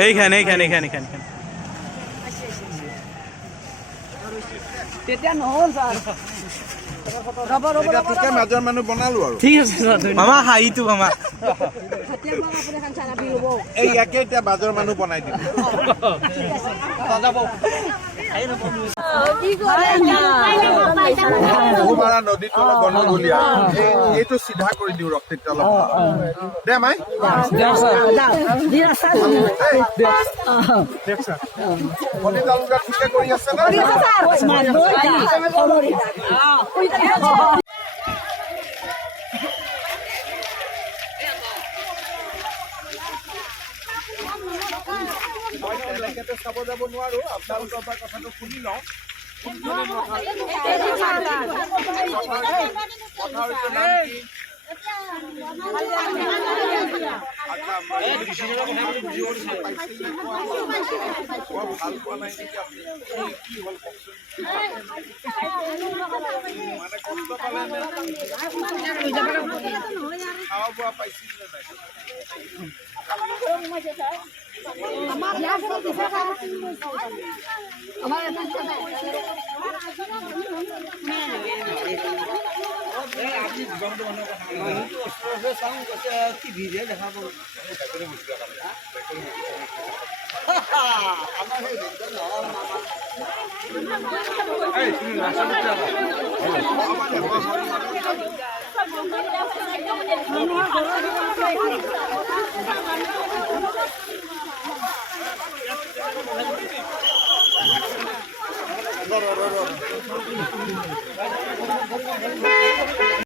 এইখানে তেতিয়া নহ'ল ছাৰ মাজৰ মানুহ বনালো আৰু ঠিক আছে মামা হাঁহিটো মামা এই ইয়াকে এতিয়া বাজৰ মানুহ বনাই দিম বহুবাৰা নদীত অলপ গণগলীয়া এইটো চিধা কৰি দিওঁ ৰক্তিত অলপ দে মাই নদী তালুকা ঠিকে কৰি আছে না চাব যাব নোৱাৰো আপোনালোকৰ পৰা কথাটো শুনি লওঁ ভাল পোৱা নাই নেকি আপুনি কি হ'ল কওকচোন মানে কষ্ট পালে নে খাওয়া বোৱা পাইছিল নে নাই